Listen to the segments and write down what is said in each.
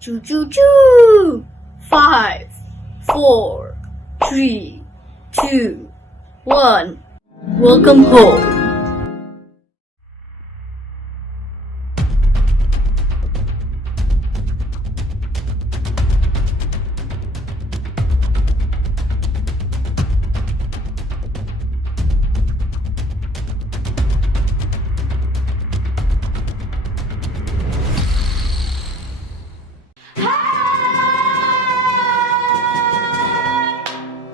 Choo choo choo! 5, 4, 3, 2, 1. Welcome home.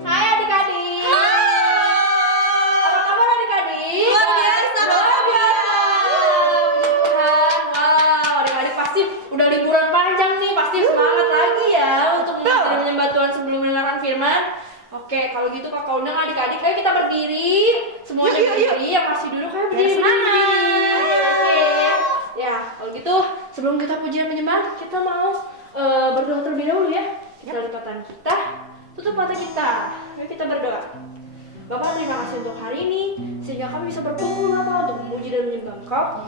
Hai adik-adik. Apa kabar adik-adik? Luar biasa, luar biasa. Puji Tuhan. Wow, adik-adik pasti udah liburan panjang nih, pasti semangat lagi ya untuk menyembah Tuhan sebelum mendengarkan firman. Oke, kalau gitu kakak undang adik-adik, ayo kita berdiri. Semuanya Yuk. berdiri, yang masih duduk ayo berdiri. semangat. Oke. Ya, kalau gitu sebelum kita pujian menyembah, kita mau berdoa terlebih dahulu ya. Kita lipatan kita, tutup mata kita. Ayo kita berdoa. Bapak, terima kasih untuk hari ini sehingga kami bisa berkumpul Bapak untuk memuji dan menyembah Engkau.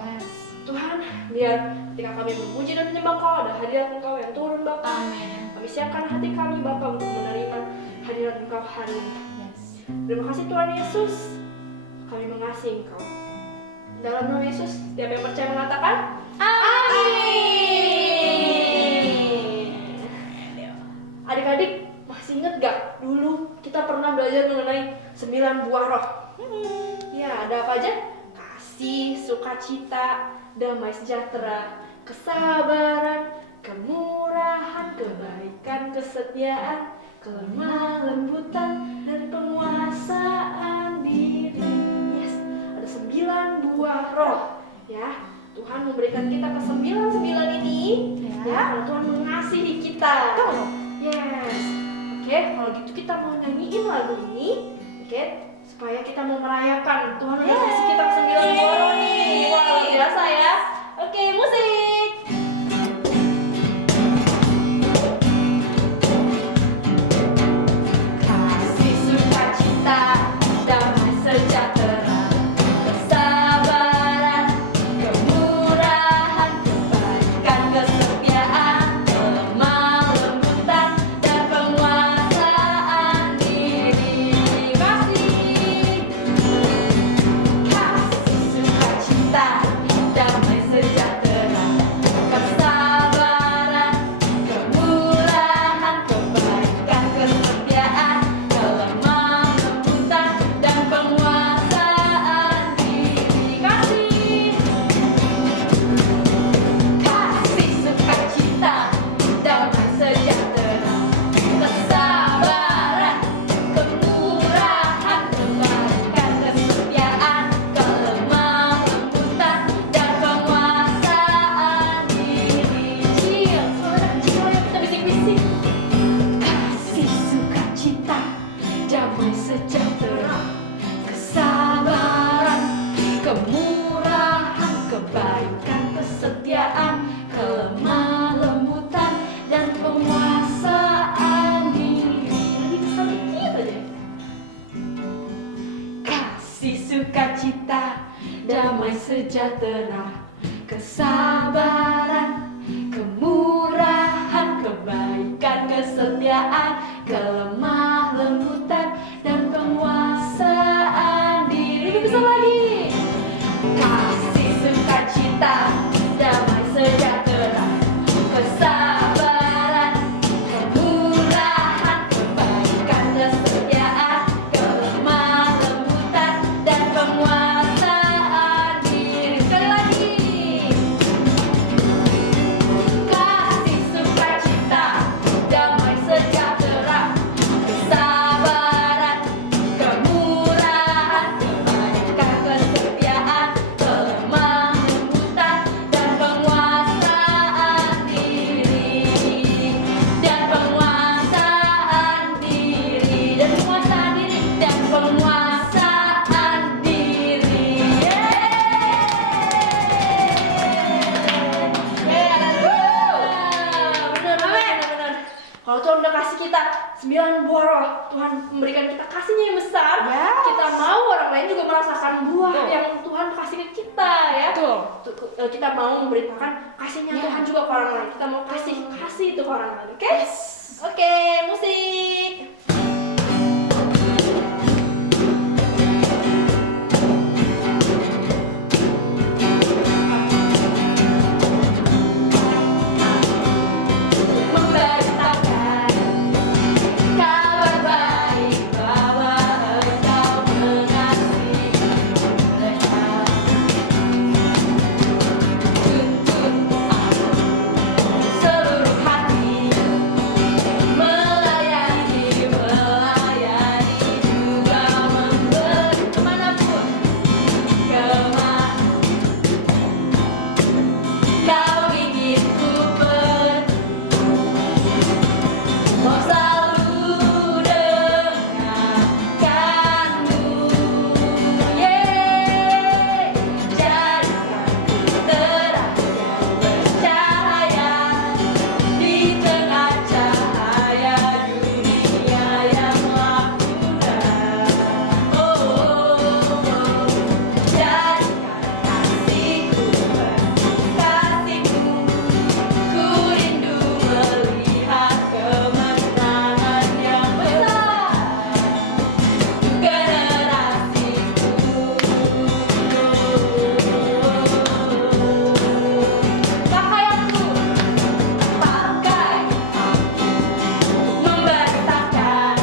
Tuhan, biar ketika kami memuji dan menyembah Engkau ada hadirat Engkau yang turun Bapak. Amin. Kami siapkan hati kami Bapak untuk menerima hadirat Engkau hari ini. Terima kasih Tuhan Yesus. Kami mengasihi Engkau. Dalam nama Yesus, setiap yang percaya mengatakan Amin. Adik-adik masih ingat gak dulu kita pernah belajar mengenai 9 buah roh? Ya, ada apa aja? Kasih, sukacita, damai sejahtera, kesabaran, kemurahan, kebaikan, kesetiaan, kelemah lembutan, dan penguasaan diri. Yes, ada 9 buah roh. Ya, Tuhan memberikan kita ke-9 ini. Ya, Tuhan mengasihi kita. Yes. Oke, kalau gitu kita mau nyanyiin lagu ini. Oke, supaya kita mau merayakan Tuhan udah kasih kita ke-9 buah roh nih. Wah, luar biasa ya. Oke, musik. Kasih, sukacita, damai sejahtera, kesabaran, kemurahan, kebaikan, kesetiaan, kelemah lembutan, dan penguasaan diri. Kasih, sukacita, damai sejahtera, kesabaran, kemurahan, kebaikan, kesetiaan, kelemah lembutan, dan penguasaan diri. Kasih, sukacita, damai sejahtera, kesabaran, kemurahan, kebaikan, kesetiaan, kelemah lembutan, dan penguasaan diri. Chill, suara kecil ya, kita bisik-bisik. Kasih, sukacita, damai sejahtera, kesabaran, kemurahan, kebaikan, kesetiaan, kelemah lembutan, dan penguasaan diri. Lagi bisa dikit aja. Kasih, sukacita, damai sejahtera, kesabaran, kemurahan, kebaikan, kesetiaan, kelemah lembutan, dan penguasaan diri. Lebih besar lagi. Kasih, sukacita, damai sejahtera, kesabaran, kemurahan, kebaikan, kesetiaan, kelemah lembutan, dan penguasaan diri. Sekali lagi. Kasih, sukacita, damai sejahtera, kesabaran, kemurahan, kebaikan, kesetiaan, kelemah lembutan, dan penguasaan diri. Dan penguasaan diri. Dan penguasaan diri. Dan penguasaan diri. Bener. Kalau Tuhan udah kasih kita 9 buah roh, Tuhan memberikan kita kasihnya yang besar. Kita mau orang lain juga merasakan buah yang Tuhan kasih ke kita ya. Kita mau memberitakan kasihnya Tuhan juga ke orang lain. Kita mau kasih pintu ke orang lain, oke? Oke, musik. Memberitakan kabar baik bahwa engkau mengasihi mereka. Tuntut aku seluruh hati, melayani juga memberi kemanapun kau ingin ku pergi. Mau selalu dengarkanmu, jadikan terang yang bercahaya di tengah cahaya dunia yang lakukan. Jadikan kasihku, ku rindu melihat kemenangan yang besar generasiku. Pakaianku pakai memberitakan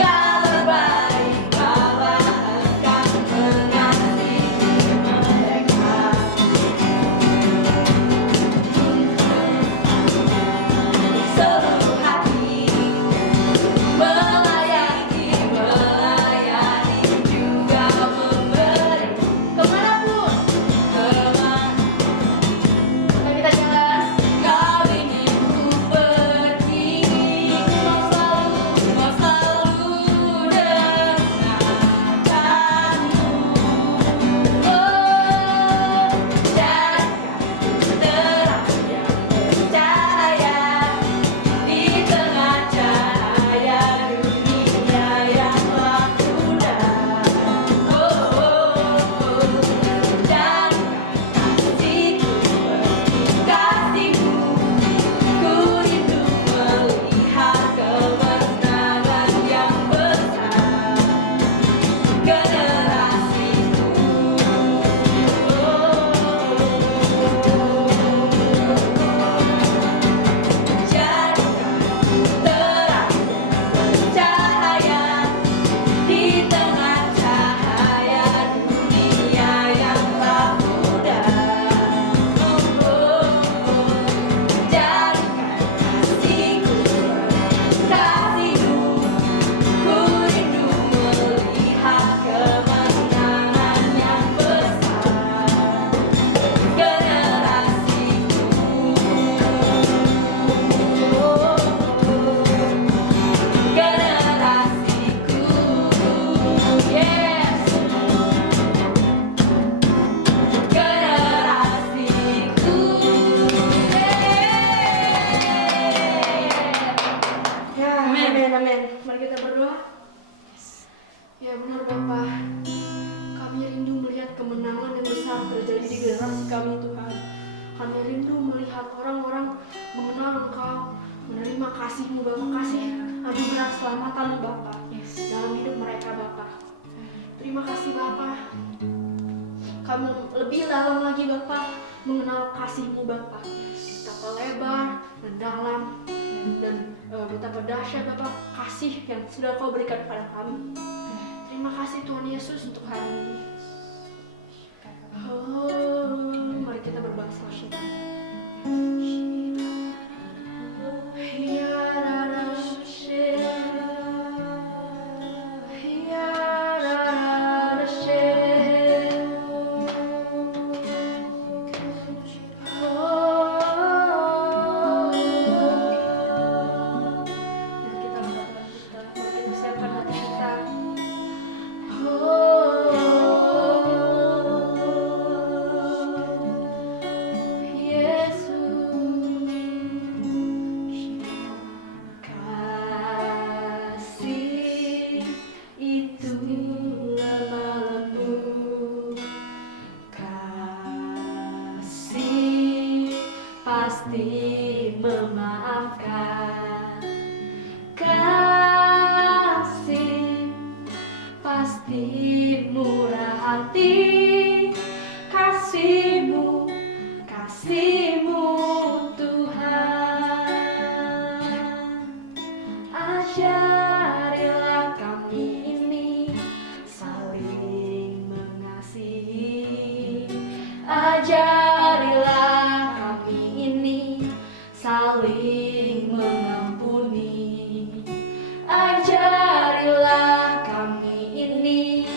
kabar baik bahwa engkau mengasihi mereka. Seluruh hati melayani juga memberi kemanapun mari kita jalan. Kau ingin ku pergi, mau selalu dengarkanmu. Jadikan terang yang bercahaya di tengah cahaya dunia yang lakukan. Dan kasihku, ku rindu melihat kemenangan yang besar generasiku. Jadikan terang bercahaya di tengah cahaya dunia yang lakukan. Jadikan kasihku, ku rindu melihat kemenangan yang besar generasiku. Yes, generasiku. Ya, amin, amin. Mari kita berdoa. Ya benar Bapa, kami rindu melihat kemenangan yang besar terjadi di generasi kami Tuhan. Kami rindu melihat orang-orang mengenal Engkau, menerima kasih-Mu Bapa, kasih anugerah keselamatan Bapa dalam hidup mereka Bapa. Terima kasih Bapa. Kami lebih dalam lagi Bapa mengenal kasih-Mu Bapa. Betapa lebar dan dalam dan betapa dahsyat Bapa kasih yang sudah Kau berikan kepada kami. Terima kasih Tuhan Yesus untuk hari ini. Mari kita berbahasa syukur. Yeah. memaafkan. Kasih pasti murah hati, kasih-Mu, kasih-Mu Tuhan. Ajarilah kami ini saling mengasihi, ajarilah kami ini saling mengampuni, ajarilah kami ini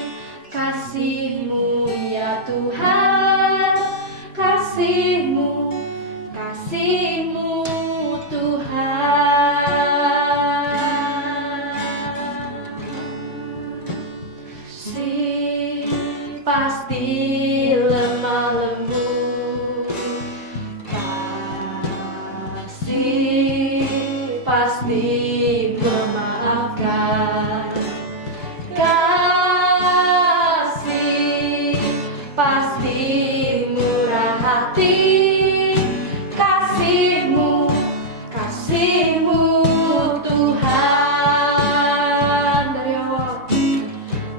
kasih-Mu ya Tuhan, kasih-Mu, kasih-Mu Tuhan. Si pasti lemah lembut, kasih pasti memaafkan, kasih pasti murah hati, kasih-Mu, kasih-Mu Tuhan. Dari awal.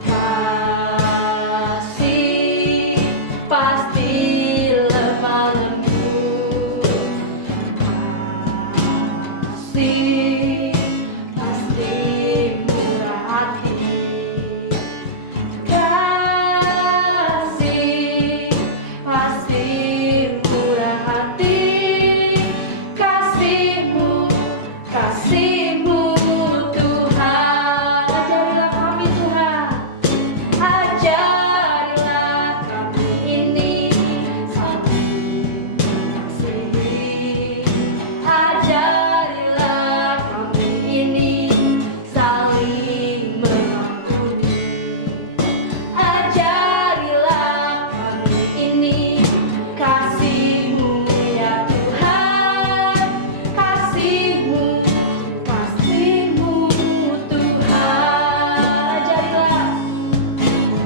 Kasih pasti lemah lembut, kasih pasti murah hati, kasih pasti murah hati, kasih-Mu, kasih-Mu Tuhan. Ajarilah kami Tuhan, ajarilah kami ini saling mengasihi, ajarilah kami ini saling mengampuni, ajarilah kami ini kasih-Mu ya Tuhan, kasih-Mu, kasih-Mu Tuhan.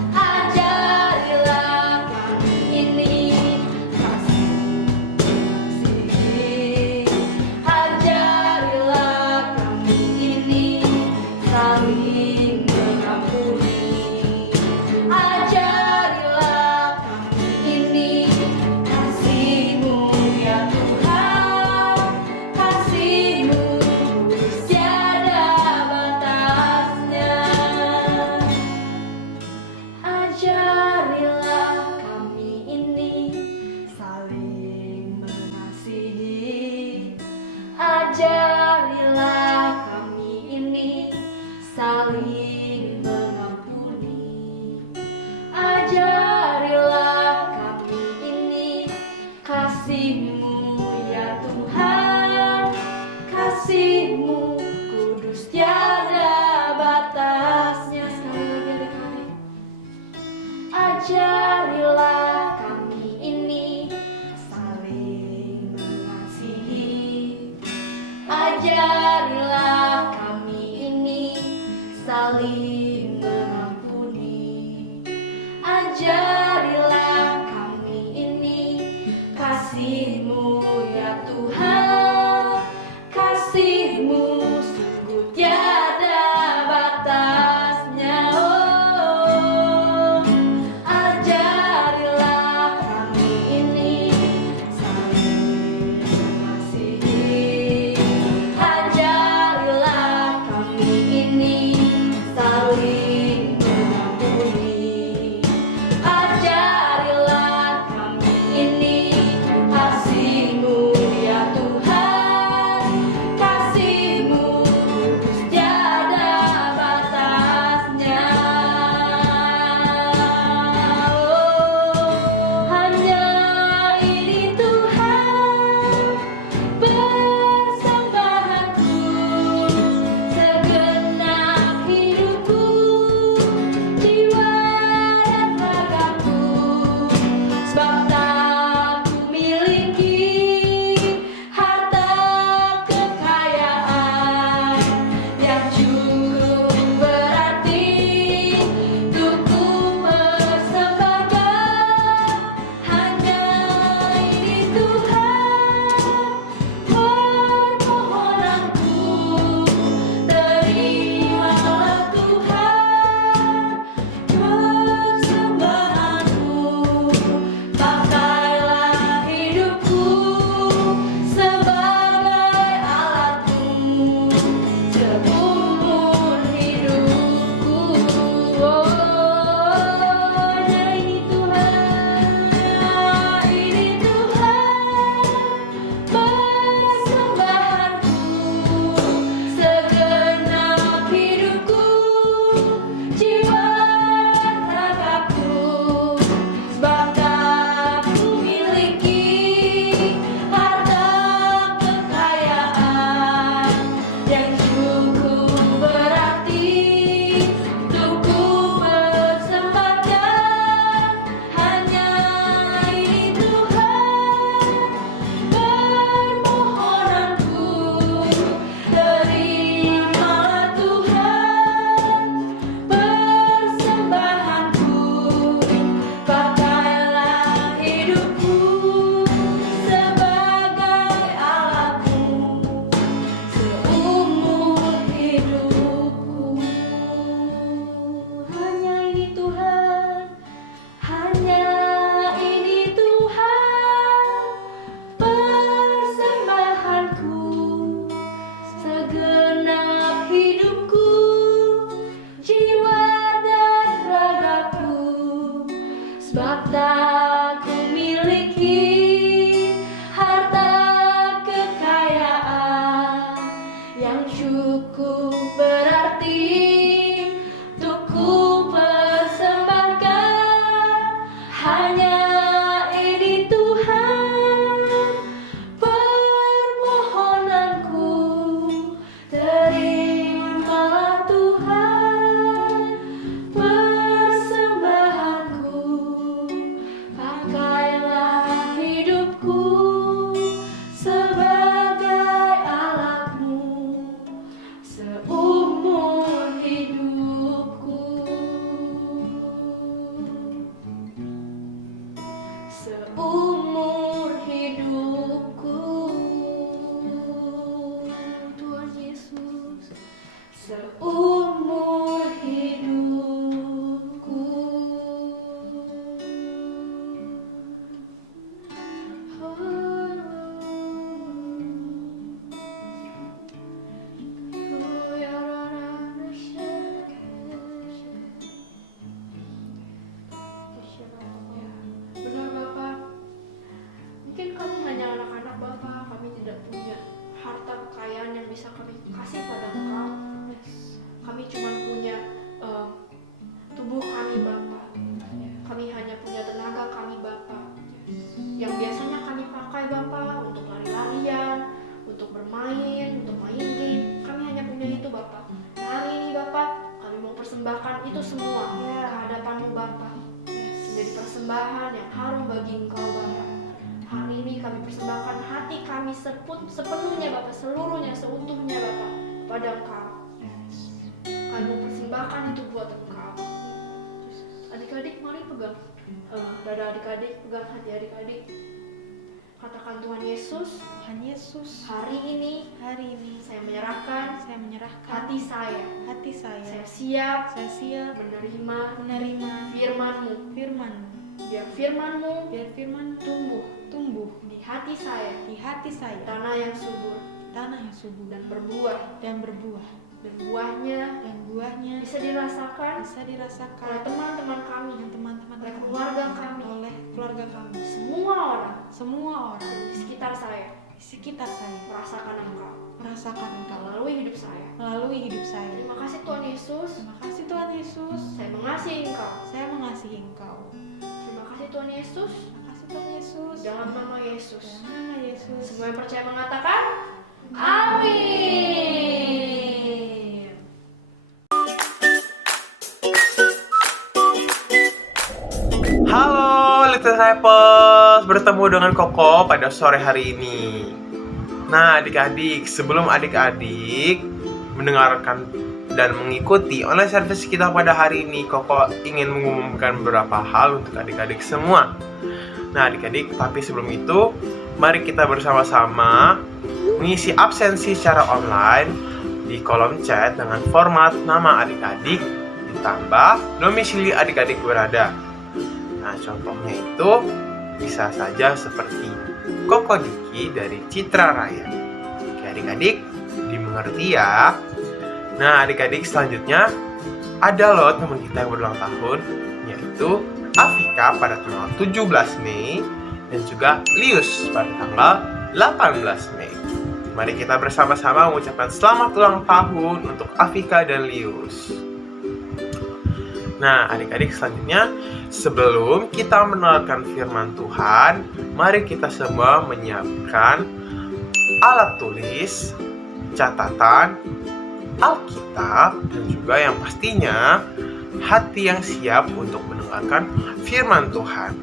Ajarilah kami ini kasih-mengasihi, ajarilah kami ini saling mengampuni, ajarilah kami ini kasih-Mu ya Tuhan, kasih-Mu tiada batasnya. Ajarilah kami ini saling mengasihi, ajarilah kami ini saling mengampuni, ajarilah kami ini kasih-Mu ya Tuhan, kasih-Mu kudus tiada batasnya. Sekali lagi adik kami. Ajarilah kami ini saling mengasihi, ajarilah kami ini saling mengampuni, ajarilah kami ini kasih-Mu ya Tuhan, kasih-Mu sungguh tiada batasnya. Oh, ajarilah kami ini saling mengasihi, ajarilah kami ini saling bisa kami kasih pada Engkau. Kami cuma punya tubuh kami Bapa. Kami hanya punya tenaga kami Bapa, yang biasanya kami pakai Bapa untuk lari-larian, untuk bermain, untuk main game. Kami hanya punya itu Bapa. Hari ini Bapa, kami mau persembahkan itu semua ke hadapan-Mu Bapa, menjadi persembahan yang harum bagi Engkau Bapa. Hari ini kami persembahkan hati kami sepenuhnya Bapa, seluruhnya, seutuhnya Bapa, pada Engkau. Kami mau persembahkan itu buat Engkau. Adik-adik mari pegang dada adik-adik, pegang hati adik-adik. Katakan, Tuhan Yesus, Tuhan Yesus, hari ini saya menyerahkan hati saya. Saya siap menerima firman-Mu. Biar firman-Mu tumbuh di hati saya, tanah yang subur dan berbuah. Dan buahnya bisa dirasakan oleh teman-teman kami, oleh keluarga kami, semua orang di sekitar saya merasakan Engkau melalui hidup saya. Terima kasih Tuhan Yesus. Saya mengasihi Engkau. Terima kasih Tuhan Yesus. Dalam nama Yesus. Semua yang percaya mengatakan amin. Halo Little Disciples, bertemu dengan Koko pada sore hari ini. Nah adik-adik, sebelum adik-adik mendengarkan dan mengikuti online service kita pada hari ini, Koko ingin mengumumkan beberapa hal untuk adik-adik semua. Nah adik-adik, tapi sebelum itu mari kita bersama-sama mengisi absensi secara online di kolom chat dengan format nama adik-adik ditambah domisili adik-adik berada. Nah, contohnya itu bisa saja seperti Koko Diki dari Citra Raya. Oke, adik-adik, dimengerti ya. Nah, adik-adik selanjutnya ada loh teman kita yang berulang tahun, yaitu Afika pada tanggal 17 Mei dan juga Lius pada tanggal 18 Mei. Mari kita bersama-sama mengucapkan selamat ulang tahun untuk Afika dan Lius. Nah, adik-adik selanjutnya, sebelum kita mendengarkan firman Tuhan, mari kita semua menyiapkan alat tulis, catatan, Alkitab, dan juga yang pastinya hati yang siap untuk mendengarkan firman Tuhan.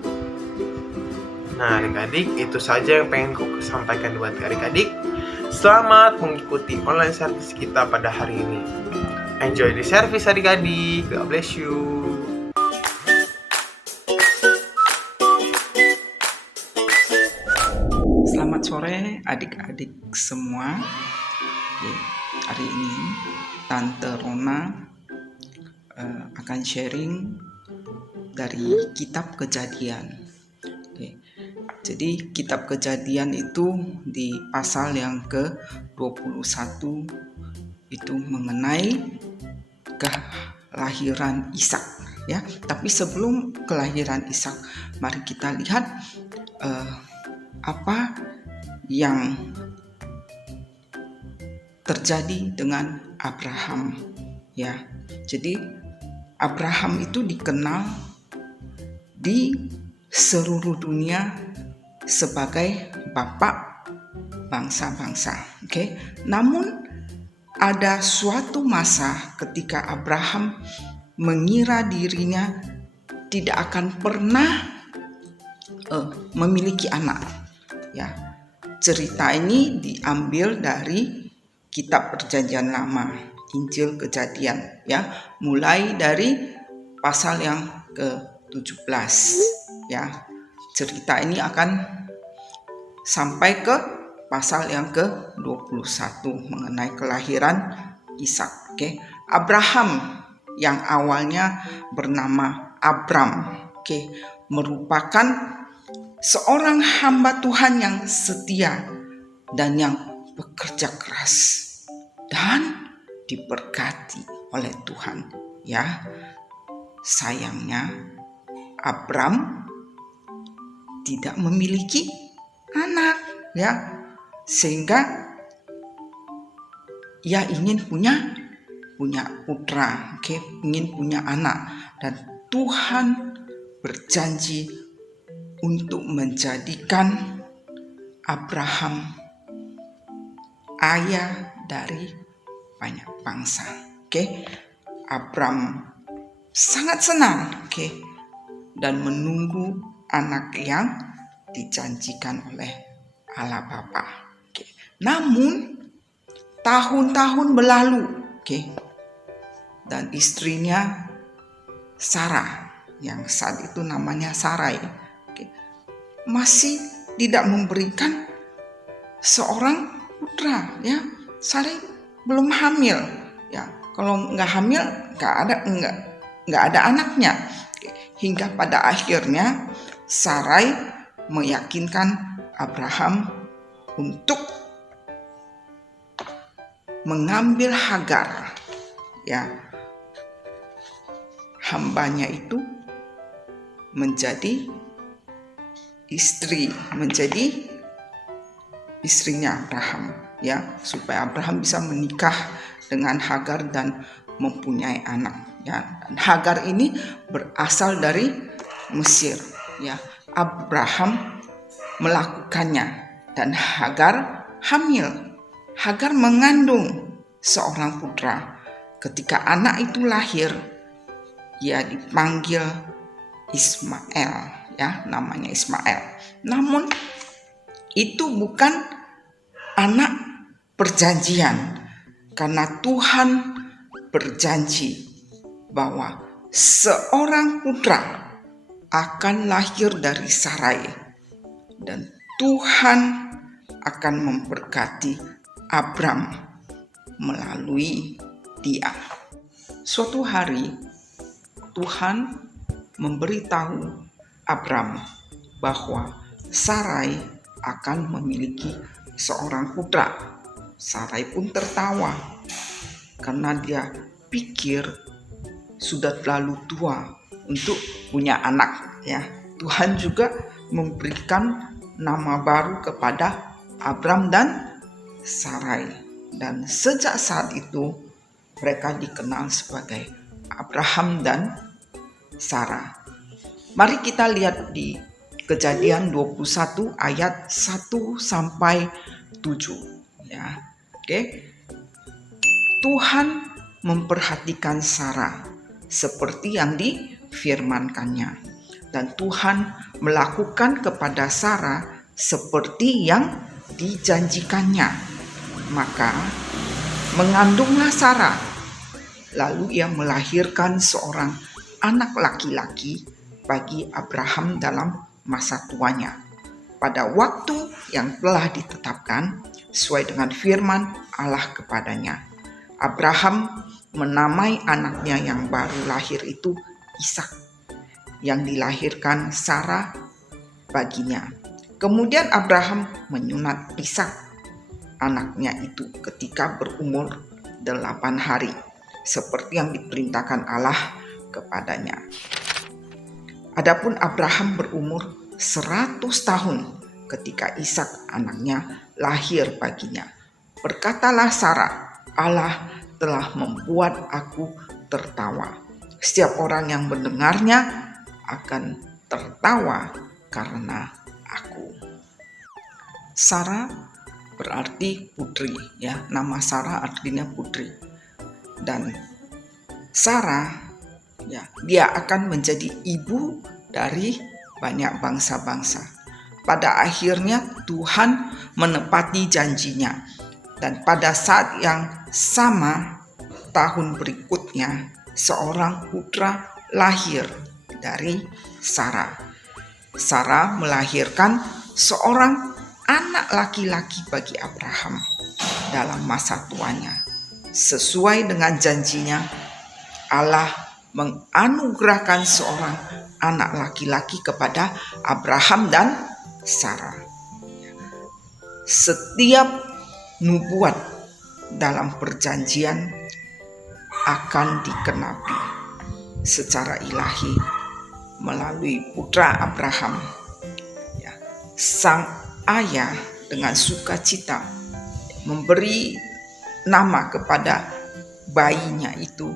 Nah, adik-adik, itu saja yang pengen aku sampaikan buat adik-adik. Selamat mengikuti online service kita pada hari ini. Enjoy the service adik-adik. God bless you. Selamat sore adik-adik semua. Oke, hari ini Tante Rona akan sharing dari kitab Kejadian. Oke, jadi kitab Kejadian itu di pasal yang ke-21 itu mengenai kelahiran Ishak ya. Tapi sebelum kelahiran Ishak, mari kita lihat apa yang terjadi dengan Abraham ya. Jadi Abraham itu dikenal di seluruh dunia sebagai bapak bangsa-bangsa. Oke. Namun ada suatu masa ketika Abraham mengira dirinya tidak akan pernah memiliki anak. Ya, cerita ini diambil dari kitab Perjanjian Lama, Injil Kejadian. Ya, mulai dari pasal yang ke-17. Ya, cerita ini akan sampai ke pasal yang ke-21 mengenai kelahiran Ishak. Oke. Abraham yang awalnya bernama Abram, merupakan seorang hamba Tuhan yang setia dan yang bekerja keras dan diberkati oleh Tuhan. Ya, sayangnya Abram tidak memiliki anak, ya. Sehingga ia ingin punya putra, ingin punya anak, dan Tuhan berjanji untuk menjadikan Abraham ayah dari banyak bangsa. Abraham sangat senang, dan menunggu anak yang dijanjikan oleh Allah Bapa. Namun tahun-tahun berlalu, dan istrinya Sarah, yang saat itu namanya Sarai, masih tidak memberikan seorang putra. Sarai belum hamil. Kalau nggak hamil, nggak ada anaknya. Hingga pada akhirnya Sarai meyakinkan Abraham untuk mengambil Hagar, hambanya itu menjadi istrinya Abraham, supaya Abraham bisa menikah dengan Hagar dan mempunyai anak. Dan Hagar ini berasal dari Mesir. Abraham melakukannya dan Hagar hamil. Hagar mengandung seorang putra. Ketika anak itu lahir, ia dipanggil Ismail, namanya Ismail. Namun itu bukan anak perjanjian, karena Tuhan berjanji bahwa seorang putra akan lahir dari Sarai, dan Tuhan akan memberkati Abram melalui dia. Suatu hari Tuhan memberitahu Abram bahwa Sarai akan memiliki seorang putra. Sarai pun tertawa karena dia pikir sudah terlalu tua untuk punya anak. Tuhan juga memberikan nama baru kepada Abram dan Sarai, dan sejak saat itu mereka dikenal sebagai Abraham dan Sarah. Mari kita lihat di Kejadian 21 ayat 1 sampai 7. Tuhan memperhatikan Sarah seperti yang difirmankannya, dan Tuhan melakukan kepada Sarah seperti yang dijanjikannya. Maka mengandunglah Sarah, lalu ia melahirkan seorang anak laki-laki bagi Abraham dalam masa tuanya, pada waktu yang telah ditetapkan sesuai dengan firman Allah kepadanya. Abraham menamai anaknya yang baru lahir itu Ishak, yang dilahirkan Sarah baginya. Kemudian Abraham menyunat Ishak anaknya itu ketika berumur 8 hari, seperti yang diperintahkan Allah kepadanya. Adapun Abraham berumur 100 tahun ketika Ishak anaknya lahir baginya. Berkatalah Sarah, Allah telah membuat aku tertawa. Setiap orang yang mendengarnya akan tertawa karena aku. Sarah berarti putri, nama Sarah artinya putri. Dan Sarah, dia akan menjadi ibu dari banyak bangsa-bangsa. Pada akhirnya Tuhan menepati janjinya, dan pada saat yang sama tahun berikutnya seorang putra lahir dari Sarah. Sarah melahirkan seorang anak laki-laki bagi Abraham dalam masa tuanya. Sesuai dengan janjinya, Allah menganugerahkan seorang anak laki-laki kepada Abraham dan Sarah. Setiap nubuat dalam perjanjian akan dikenapi secara ilahi melalui putra Abraham. Sang ayah dengan sukacita memberi nama kepada bayinya itu,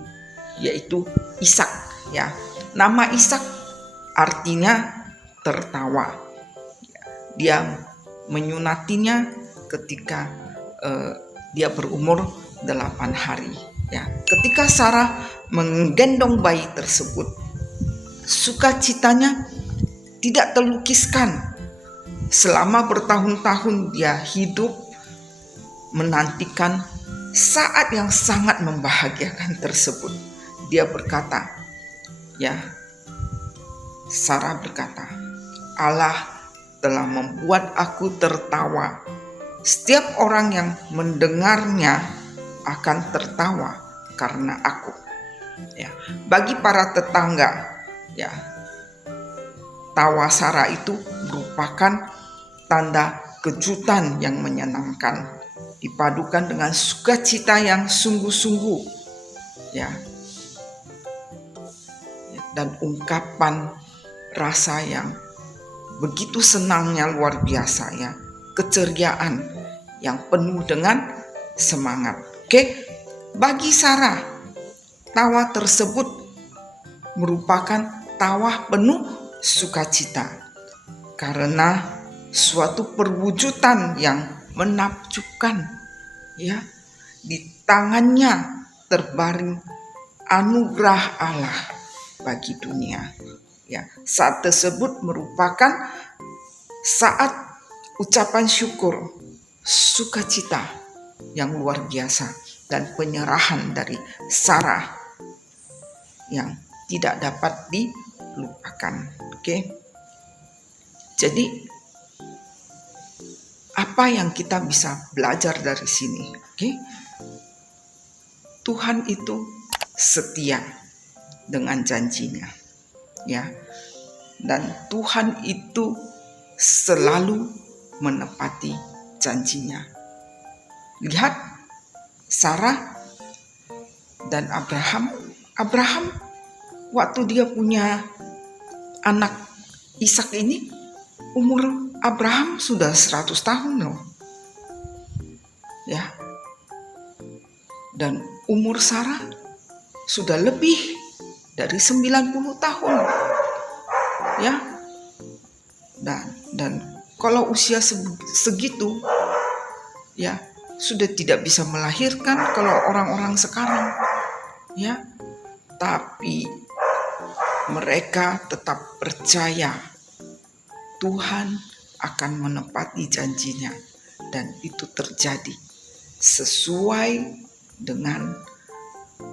yaitu Ishak ya. Nama Ishak artinya tertawa. Dia menyunatinya ketika dia berumur 8 hari ya. Ketika Sarah menggendong bayi tersebut, sukacitanya tidak terlukiskan. Selama bertahun-tahun dia hidup menantikan saat yang sangat membahagiakan tersebut. Dia berkata, ya, Sarah berkata, Allah telah membuat aku tertawa. Setiap orang yang mendengarnya akan tertawa karena aku. Ya, bagi para tetangga, ya, tawa Sarah itu merupakan tanda kejutan yang menyenangkan, dipadukan dengan sukacita yang sungguh-sungguh, ya, dan ungkapan rasa yang begitu senangnya luar biasa ya, keceriaan yang penuh dengan semangat. Oke, bagi Sarah, tawa tersebut merupakan tawa penuh sukacita karena suatu perwujudan yang menakjubkan ya. Di tangannya terbaring anugerah Allah bagi dunia ya. Saat tersebut merupakan saat ucapan syukur, sukacita yang luar biasa, dan penyerahan dari Sarah yang tidak dapat dilupakan. Oke, jadi apa yang kita bisa belajar dari sini? Oke, Tuhan itu setia dengan janjinya, ya, dan Tuhan itu selalu menepati janjinya. Lihat Sarah dan Abraham waktu dia punya anak Ishak ini, umur Abraham sudah 100 tahun loh. Ya. Dan umur Sarah sudah lebih dari 90 tahun. Ya. Dan kalau usia segitu ya, sudah tidak bisa melahirkan kalau orang-orang sekarang. Ya. Tapi mereka tetap percaya Tuhan akan menepati janjinya, dan itu terjadi sesuai dengan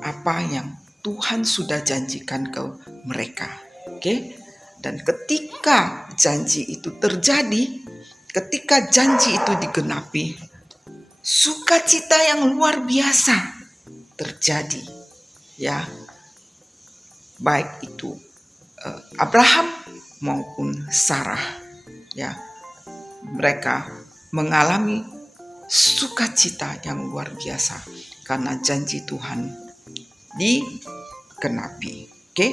apa yang Tuhan sudah janjikan ke mereka. Oke? Dan ketika janji itu terjadi, ketika janji itu digenapi, sukacita yang luar biasa terjadi ya. Baik itu Abraham maupun Sarah ya, mereka mengalami sukacita yang luar biasa karena janji Tuhan digenapi. Oke?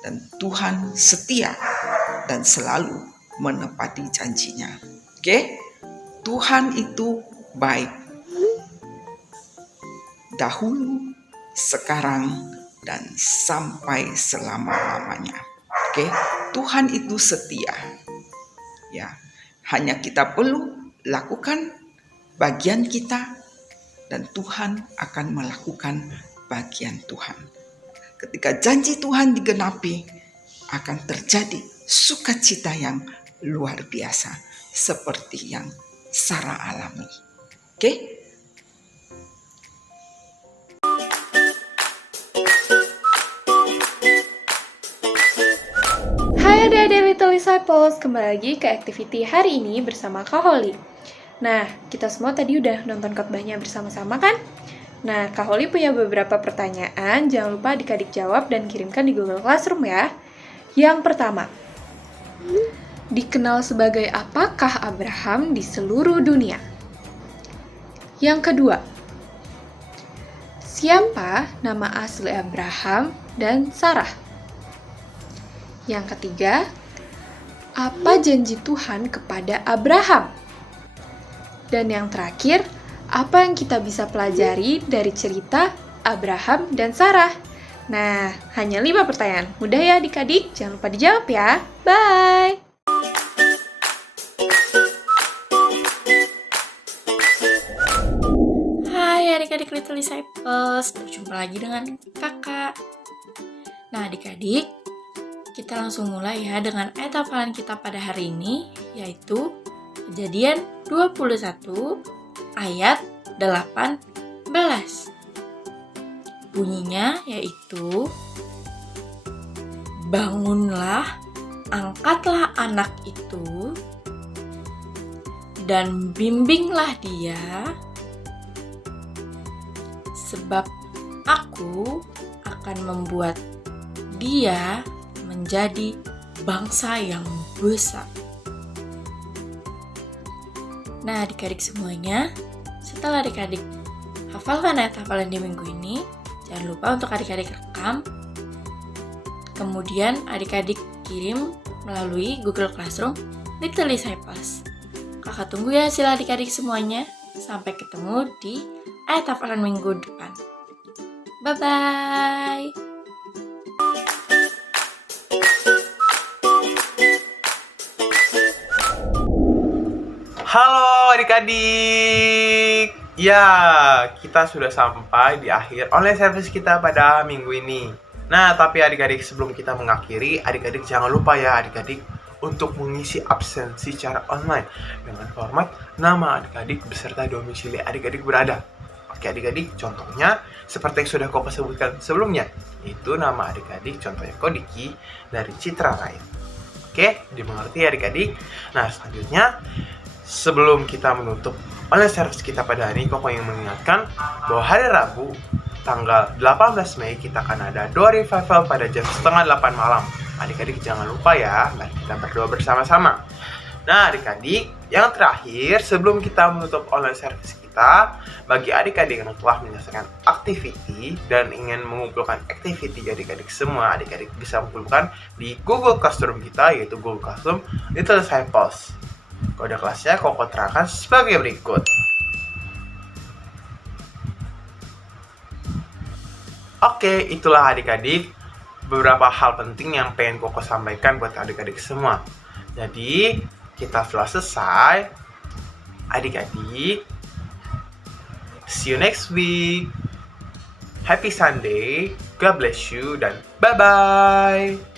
Dan Tuhan setia dan selalu menepati janjinya. Oke? Tuhan itu baik dahulu, sekarang, dan sampai selama-lamanya. Oke? Tuhan itu setia. Ya, hanya kita perlu lakukan bagian kita, dan Tuhan akan melakukan bagian Tuhan. Ketika janji Tuhan digenapi, akan terjadi sukacita yang luar biasa seperti yang Sarah alami. Oke? Hai adik-adik Little Disciples, kembali lagi ke activity hari ini bersama Kak Holly. Nah, kita semua tadi udah nonton khotbahnya bersama-sama kan? Nah, Kak Holly punya beberapa pertanyaan, jangan lupa adik-adik jawab dan kirimkan di Google Classroom ya. Yang pertama, dikenal sebagai apakah Abraham di seluruh dunia? Yang kedua, siapa nama asli Abraham dan Sarah? Yang ketiga, apa janji Tuhan kepada Abraham? Dan yang terakhir, Apa yang kita bisa pelajari dari cerita Abraham dan Sarah? Nah, hanya 5 pertanyaan. Mudah ya adik-adik? Jangan lupa dijawab ya. Bye! Hai adik-adik Little Disciples, berjumpa lagi dengan kakak. Nah adik-adik, kita langsung mulai ya dengan ayat hafalan kita pada hari ini, yaitu Kejadian 21 ayat 18. Bunyinya yaitu, bangunlah, angkatlah anak itu, dan bimbinglah dia, sebab aku akan membuat dia menjadi bangsa yang besar. Nah adik-adik semuanya, setelah adik-adik hafalkan ayat hafalan di minggu ini, jangan lupa untuk adik-adik rekam, kemudian adik-adik kirim melalui Google Classroom Little Disciples. Kakak tunggu ya hasil adik-adik semuanya. Sampai ketemu di ayat hafalan minggu depan. Bye-bye! Halo adik-adik. Ya, kita sudah sampai di akhir online service kita pada minggu ini. Nah, tapi adik-adik sebelum kita mengakhiri, adik-adik jangan lupa ya adik-adik untuk mengisi absensi secara online dengan format nama adik-adik beserta domisili adik-adik berada. Oke adik-adik, contohnya seperti yang sudah Koko sebutkan sebelumnya, itu nama adik-adik contohnya Kodiki dari Citra Lain. Oke, dimengerti adik-adik? Nah, selanjutnya sebelum kita menutup online service kita pada hari ini, Koko yang mengingatkan bahwa hari Rabu tanggal 18 Mei kita akan ada doa revival pada jam 7:30 malam. Adik-adik jangan lupa ya, mari kita berdoa bersama-sama. Nah adik-adik, yang terakhir sebelum kita menutup online service kita, bagi adik-adik yang telah menyelesaikan activity dan ingin mengumpulkan activity adik-adik semua, adik-adik bisa mengumpulkan di Google Classroom kita, yaitu Google Classroom Little Disciples. Kode kelasnya Koko terangkan sebagai berikut. Oke, itulah adik-adik beberapa hal penting yang pengen Koko sampaikan buat adik-adik semua. Jadi, kita telah selesai. Adik-adik, see you next week. Happy Sunday, God bless you, dan bye-bye.